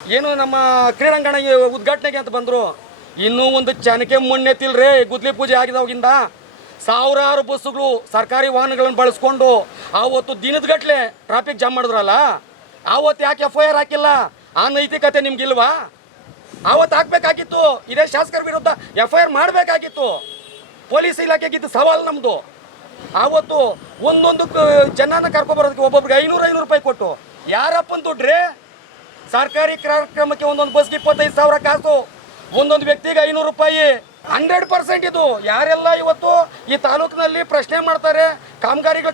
ಏನು ನಮ್ಮ ಕ್ರೀಡಾಂಗಣ ಉದ್ಘಾಟನೆಗೆ ಅಂತ ಬಂದರು. ಇನ್ನೂ ಒಂದು ಚನಕೆ ಮುನ್ನೆತ್ತಿಲ್ರಿ. ಗುದ್ಲಿ ಪೂಜೆ ಆಗಿದವಾಗಿಂದ ಸಾವಿರಾರು ಬಸ್ಸುಗಳು ಸರ್ಕಾರಿ ವಾಹನಗಳನ್ನು ಬಳಸ್ಕೊಂಡು ಆವತ್ತು ದಿನದಗಟ್ಟಲೆ ಟ್ರಾಫಿಕ್ ಜಾಮ್ ಮಾಡಿದ್ರಲ್ಲ, ಆವತ್ತು ಯಾಕೆ FIR ಹಾಕಿಲ್ಲ? ಆ ನೈತಿಕತೆ ನಿಮ್ಗಿಲ್ವಾ? ಆವತ್ತು ಹಾಕ್ಬೇಕಾಗಿತ್ತು. ಇದೇ ಶಾಸಕರ ವಿರುದ್ಧ FIR ಮಾಡಬೇಕಾಗಿತ್ತು. ಪೊಲೀಸ್ ಇಲಾಖೆಗಿದ್ದು ಸವಾಲು ನಮ್ಮದು. ಆವತ್ತು ಒಂದೊಂದು ಜನನ ಕರ್ಕೊಬರೋದಕ್ಕೆ ಒಬ್ಬೊಬ್ರಿಗೆ 500 ರೂಪಾಯಿ ಕೊಟ್ಟು ಯಾರಪ್ಪನ ದುಡ್ಡ್ರಿ? ಸರ್ಕಾರಿ ಕಾರ್ಯಕ್ರಮಕ್ಕೆ ಒಂದೊಂದು ಬಸ್ಗೆ 25,000 ಕಾಸು, ಒಂದೊಂದು ವ್ಯಕ್ತಿಗೆ 500 ರೂಪಾಯಿ. 100% ಇದು. ಯಾರೆಲ್ಲ ಇವತ್ತು ಈ ತಾಲೂಕಿನಲ್ಲಿ ಪ್ರಶ್ನೆ ಮಾಡ್ತಾರೆ, ಕಾಮಗಾರಿಗಳ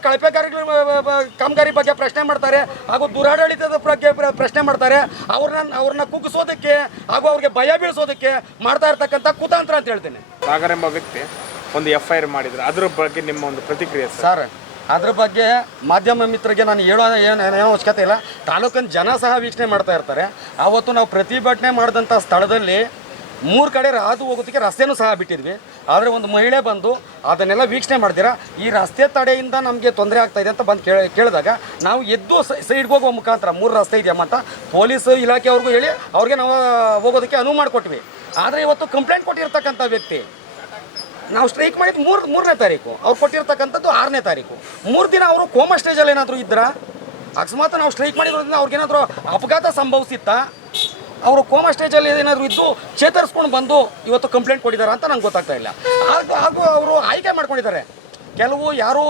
ಕಾಮಗಾರಿ ಬಗ್ಗೆ ಪ್ರಶ್ನೆ ಮಾಡ್ತಾರೆ, ಹಾಗೂ ದುರಾಡಳಿತದ ಬಗ್ಗೆ ಪ್ರಶ್ನೆ ಮಾಡ್ತಾರೆ, ಅವ್ರನ್ನ ಕುಗ್ಗಿಸೋದಕ್ಕೆ ಹಾಗೂ ಅವ್ರಿಗೆ ಭಯ ಬೀಳಿಸೋದಕ್ಕೆ ಮಾಡ್ತಾ ಇರ್ತಕ್ಕಂಥ ಕುತಂತ್ರ ಅಂತ ಹೇಳ್ತೇನೆ. ಸಾಗರ್ ಎಂಬ ವ್ಯಕ್ತಿ ಒಂದು FIR ಮಾಡಿದ್ರು, ಅದ್ರ ಬಗ್ಗೆ ನಿಮ್ಮ ಒಂದು ಪ್ರತಿಕ್ರಿಯೆ ಸರ್? ಅದ್ರ ಬಗ್ಗೆ ಮಾಧ್ಯಮ ಮಿತ್ರರಿಗೆ ನಾನು ಏನೋ ಅವಶ್ಯಕತೆ ಇಲ್ಲ. ತಾಲೂಕಿನ ಜನ ಸಹ ವೀಕ್ಷಣೆ ಮಾಡ್ತಾ ಇರ್ತಾರೆ. ಆವತ್ತು ನಾವು ಪ್ರತಿಭಟನೆ ಮಾಡಿದಂಥ ಸ್ಥಳದಲ್ಲಿ 3 ಕಡೆ ಹಾದು ಹೋಗೋದಕ್ಕೆ ರಸ್ತೆನೂ ಸಹ ಬಿಟ್ಟಿದ್ವಿ. ಆದರೆ ಒಂದು ಮಹಿಳೆ ಬಂದು ಅದನ್ನೆಲ್ಲ ವೀಕ್ಷಣೆ ಮಾಡ್ತೀರಾ, ಈ ರಸ್ತೆ ತಡೆಯಿಂದ ನಮಗೆ ತೊಂದರೆ ಆಗ್ತಾಯಿದೆ ಅಂತ ಬಂದು ಕೇಳಿದಾಗ ನಾವು ಎದ್ದು ಸೈಡ್ಗೆ ಹೋಗುವ ಮುಖಾಂತರ 3 ರಸ್ತೆ ಇದೆಯಮ್ಮ ಅಂತ ಪೊಲೀಸ್ ಇಲಾಖೆಯವ್ರಿಗೂ ಹೇಳಿ ಅವ್ರಿಗೆ ನಾವು ಹೋಗೋದಕ್ಕೆ ಅನುವು ಮಾಡಿಕೊಟ್ವಿ. ಆದರೆ ಇವತ್ತು ಕಂಪ್ಲೇಂಟ್ ಕೊಟ್ಟಿರ್ತಕ್ಕಂಥ ವ್ಯಕ್ತಿ, ನಾವು ಸ್ಟ್ರೈಕ್ ಮಾಡಿದ್ದು 3ನೇ ತಾರೀಕು, ಅವ್ರು ಕೊಟ್ಟಿರ್ತಕ್ಕಂಥದ್ದು 6ನೇ ತಾರೀಕು. 3 ದಿನ ಅವರು ಕೋಮಾ ಸ್ಟೇಜಲ್ಲಿ ಏನಾದರೂ ಇದ್ರಾ? ಅಕಸ್ಮಾತ್ ನಾವು ಸ್ಟ್ರೈಕ್ ಮಾಡಿರೋದ್ರಿಂದ ಅವ್ರಿಗೇನಾದರೂ ಅಪಘಾತ ಸಂಭವಿಸಿತ್ತಾ? ಅವರು ಕೋಮಾ ಸ್ಟೇಜಲ್ಲಿ ಏನಾದರೂ ಇದ್ದು ಚೇತರಿಸ್ಕೊಂಡು ಬಂದು ಇವತ್ತು ಕಂಪ್ಲೇಂಟ್ ಕೊಟ್ಟಿದ್ದಾರೆ ಅಂತ ನಂಗೆ ಗೊತ್ತಾಗ್ತಾ ಇಲ್ಲ. ಹಾಗೂ ಅವರು ಆಯ್ಕೆ ಮಾಡ್ಕೊಂಡಿದ್ದಾರೆ. ಕೆಲವು ಯಾರೋ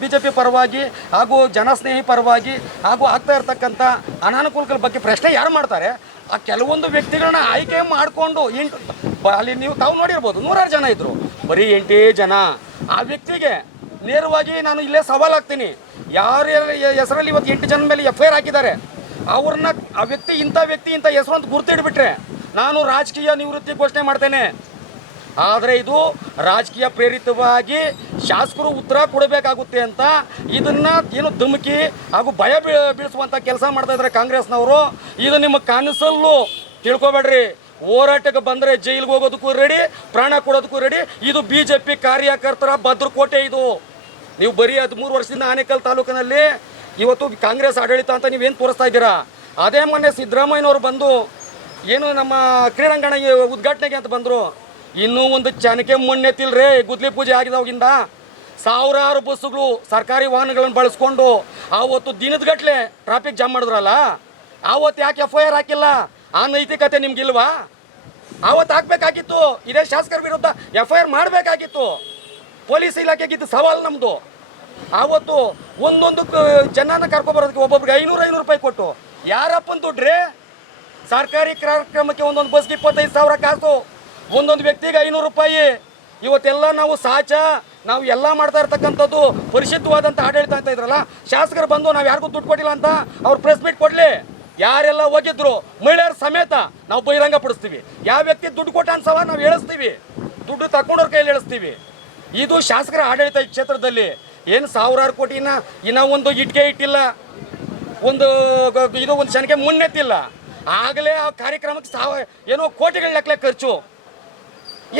BJP ಪರವಾಗಿ ಹಾಗೂ ಜನಸ್ನೇಹಿ ಪರವಾಗಿ ಹಾಗೂ ಆಗ್ತಾ ಇರ್ತಕ್ಕಂಥ ಅನಾನುಕೂಲಗಳ ಬಗ್ಗೆ ಪ್ರಶ್ನೆ ಯಾರು ಮಾಡ್ತಾರೆ, ಆ ಕೆಲವೊಂದು ವ್ಯಕ್ತಿಗಳನ್ನ ಆಯ್ಕೆ ಮಾಡಿಕೊಂಡು ಅಲ್ಲಿ ನೀವು ತಾವು ನೋಡಿರ್ಬೋದು 100 ಜನ ಇದ್ದರು, ಬರೀ 8 ಜನ. ಆ ವ್ಯಕ್ತಿಗೆ ನೇರವಾಗಿ ನಾನು ಇಲ್ಲೇ ಸವಾಲಾಗ್ತೀನಿ, ಯಾರ ಹೆಸರಲ್ಲಿ ಇವತ್ತು 8 ಜನ ಮೇಲೆ FIR ಹಾಕಿದ್ದಾರೆ, ಅವ್ರನ್ನ ಆ ವ್ಯಕ್ತಿ ಇಂಥ ಹೆಸರು ಅಂತ ಗುರ್ತಿಡ್ಬಿಟ್ರೆ ನಾನು ರಾಜಕೀಯ ನಿವೃತ್ತಿ ಘೋಷಣೆ ಮಾಡ್ತೇನೆ. ಆದರೆ ಇದು ರಾಜಕೀಯ ಪ್ರೇರಿತವಾಗಿ ಶಾಸಕರು ಉತ್ತರ ಕೊಡಬೇಕಾಗುತ್ತೆ ಅಂತ ಇದನ್ನು ಏನು ಧಮಕಿ ಹಾಗೂ ಭಯ ಬೀಳಿಸುವಂಥ ಕೆಲಸ ಮಾಡ್ತಾ ಇದ್ದಾರೆ ಕಾಂಗ್ರೆಸ್ನವರು. ಇದು ನಿಮ್ಮ ಕನಸಲ್ಲೂ ತಿಳ್ಕೊಬೇಡ್ರಿ. ಹೋರಾಟಕ್ಕೆ ಬಂದರೆ ಜೈಲಿಗೆ ಹೋಗೋದಕ್ಕೂ ರೆಡಿ, ಪ್ರಾಣ ಕೊಡೋದಕ್ಕೂ ರೆಡಿ. ಇದು BJP ಕಾರ್ಯಕರ್ತರ ಭದ್ರಕೋಟೆ. ಇದು ನೀವು ಬರೀ 13 ವರ್ಷದಿಂದ ಆನೇಕಲ್ ತಾಲೂಕಿನಲ್ಲಿ ಇವತ್ತು ಕಾಂಗ್ರೆಸ್ ಆಡಳಿತ ಅಂತ ನೀವೇನು ತೋರಿಸ್ತಾ ಇದ್ದೀರಾ? ಅದೇ ಮೊನ್ನೆ ಸಿದ್ದರಾಮಯ್ಯನವರು ಬಂದು ಏನು ನಮ್ಮ ಕ್ರೀಡಾಂಗಣ ಉದ್ಘಾಟನೆಗೆ ಅಂತ ಬಂದರು. ಇನ್ನೂ ಒಂದು ಚನಕೆ ಮುನ್ನೆತ್ತಿಲ್ರಿ. ಗುದ್ಲಿ ಪೂಜೆ ಆಗಿದವಾಗಿಂದ ಸಾವಿರಾರು ಬಸ್ಸುಗಳು ಸರ್ಕಾರಿ ವಾಹನಗಳನ್ನು ಬಳಸ್ಕೊಂಡು ಆವತ್ತು ದಿನದಗಟ್ಟಲೆ ಟ್ರಾಫಿಕ್ ಜಾಮ್ ಮಾಡಿದ್ರಲ್ಲ, ಆವತ್ತು ಯಾಕೆ FIR ಹಾಕಿಲ್ಲ? ಆ ನೈತಿಕತೆ ನಿಮ್ಗಿಲ್ವಾ? ಆವತ್ತು ಹಾಕ್ಬೇಕಾಗಿತ್ತು. ಇದೇ ಶಾಸಕರ ವಿರುದ್ಧ FIR ಮಾಡಬೇಕಾಗಿತ್ತು. ಪೊಲೀಸ್ ಇಲಾಖೆಗಿದ್ದು ಸವಾಲು ನಮ್ಮದು. ಆವತ್ತು ಒಂದೊಂದು ಜನನ ಕರ್ಕೊಬರೋದಕ್ಕೆ ಒಬ್ಬೊಬ್ರಿಗೆ 500 ರೂಪಾಯಿ ಕೊಟ್ಟು ಯಾರಪ್ಪನ ದುಡ್ಡ್ರಿ? ಸರ್ಕಾರಿ ಕಾರ್ಯಕ್ರಮಕ್ಕೆ ಒಂದೊಂದು ಬಸ್ಗೆ 25,000 ಕಾಸು, ಒಂದೊಂದು ವ್ಯಕ್ತಿಗೆ 500 ರೂಪಾಯಿ. ಇವತ್ತೆಲ್ಲ ನಾವು ನಾವು ಎಲ್ಲ ಮಾಡ್ತಾ ಇರ್ತಕ್ಕಂಥದ್ದು ಪರಿಶುದ್ಧವಾದಂಥ ಆಡಳಿತ ಅಂತ ಇದ್ರಲ್ಲ, ಶಾಸಕರು ಬಂದು ನಾವು ಯಾರಿಗೂ ದುಡ್ಡು ಕೊಟ್ಟಿಲ್ಲ ಅಂತ ಅವ್ರು ಪ್ರೆಸ್ ಮೀಟ್ ಕೊಡಲಿ. ಯಾರೆಲ್ಲ ಹೋಗಿದ್ರು ಮಹಿಳೆಯರ ಸಮೇತ ನಾವು ಬಹಿರಂಗ ಪಡಿಸ್ತೀವಿ. ಯಾವ ವ್ಯಕ್ತಿ ದುಡ್ಡು ಕೊಟ್ಟ ಅನ್ಸವ ನಾವು ಹೇಳಿಸ್ತೀವಿ, ದುಡ್ಡು ತಗೊಂಡವ್ರ ಕೈಯಲ್ಲಿ ಹೇಳಿಸ್ತೀವಿ. ಇದು ಶಾಸಕರ ಆಡಳಿತ. ಈ ಕ್ಷೇತ್ರದಲ್ಲಿ ಏನು ಸಾವಿರಾರು ಕೋಟಿನ ಇನ್ನೂ ಒಂದು ಇಟ್ಟಿಗೆ ಇಟ್ಟಿಲ್ಲ, ಒಂದು ಶನಿಗೆ ಮುನ್ನೆತ್ತಿಲ್ಲ. ಆಗಲೇ ಆ ಕಾರ್ಯಕ್ರಮಕ್ಕೆ ಏನೋ ಕೋಟಿಗಳ ಲೆಕ್ಕಲೆ ಖರ್ಚು.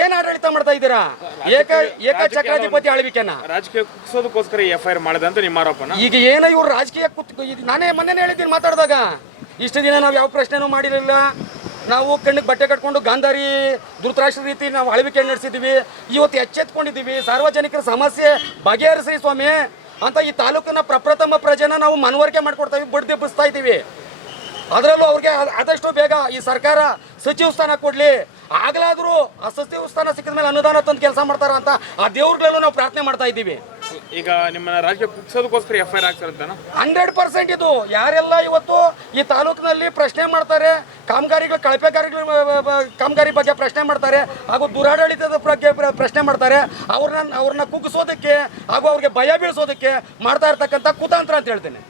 ಏನು ಆಡಳಿತ ಮಾಡ್ತಾ ಇದ್ದೀರಾ? ಏಕಚಕ್ರಾಧಿಪತಿ ಆಳ್ವಿಕೆನ ರಾಜಕೀಯ ಕುಗ್ಸೋದಕ್ಕೋಸ್ಕರ FIR ಮಾಡಿದಂತ ನಿಮ್ಮ ಆರೋಪನ. ಈಗ ಏನೋ ಇವ್ರು ರಾಜಕೀಯ ನಾನೇ ಮೊನ್ನೆ ಹೇಳಿದ್ದೀನಿ ಮಾತಾಡಿದಾಗ, ಇಷ್ಟು ದಿನ ನಾವು ಯಾವ ಪ್ರಶ್ನೆನೂ ಮಾಡಿರಲಿಲ್ಲ. ನಾವು ಕಣ್ಣಿಗೆ ಬಟ್ಟೆ ಕಟ್ಕೊಂಡು ಗಾಂಧಾರಿ ಧೃತರಾಷ್ಟ್ರ ರೀತಿ ನಾವು ಆಳ್ವಿಕೆ ನಡೆಸಿದ್ದೀವಿ. ಇವತ್ತು ಎಚ್ಚೆತ್ಕೊಂಡಿದ್ದೀವಿ. ಸಾರ್ವಜನಿಕರ ಸಮಸ್ಯೆ ಬಗೆಹರಿಸಿ ಸ್ವಾಮಿ ಅಂತ ಈ ತಾಲೂಕಿನ ಪ್ರಪ್ರಥಮ ಪ್ರಜೆನ ನಾವು ಮನವರಿಕೆ ಮಾಡ್ಕೊಡ್ತಾ ಇದ್ದೀವಿ, ಬಡ್ದಿಬ್ಬಿಸ್ತಾ ಇದ್ದೀವಿ. ಅದರಲ್ಲೂ ಅವ್ರಿಗೆ ಆದಷ್ಟು ಬೇಗ ಈ ಸರ್ಕಾರ ಸಚಿವ ಸ್ಥಾನ ಕೊಡಲಿ. ಆಗಲಾದರೂ ಆ ಸಚಿವ ಸ್ಥಾನ ಸಿಕ್ಕಿದ ಮೇಲೆ ಅನುದಾನ ತಂದು ಕೆಲಸ ಮಾಡ್ತಾರ ಅಂತ ಆ ದೇವ್ರಗಳಲ್ಲೂ ನಾವು ಪ್ರಾರ್ಥನೆ ಮಾಡ್ತಾ ಇದ್ದೀವಿ. ಈಗ ನಿಮ್ಮನ್ನ ರಾಜಕೀಯ ಕುಗ್ಸೋದಕ್ಕೋಸ್ಕರ FIR ಆಗ್ತಿರುತ್ತಾನ? 100% ಇದು. ಯಾರೆಲ್ಲ ಇವತ್ತು ಈ ತಾಲೂಕಿನಲ್ಲಿ ಪ್ರಶ್ನೆ ಮಾಡ್ತಾರೆ, ಕಾಮಗಾರಿ ಬಗ್ಗೆ ಪ್ರಶ್ನೆ ಮಾಡ್ತಾರೆ, ಹಾಗೂ ದುರಾಡಳಿತದ ಬಗ್ಗೆ ಪ್ರಶ್ನೆ ಮಾಡ್ತಾರೆ, ಅವ್ರನ್ನ ಕುಗ್ಗಿಸೋದಕ್ಕೆ ಹಾಗೂ ಅವ್ರಿಗೆ ಭಯ ಬೀಳಿಸೋದಕ್ಕೆ ಮಾಡ್ತಾ ಇರ್ತಕ್ಕಂಥ ಕುತಂತ್ರ ಅಂತ ಹೇಳ್ತೇನೆ.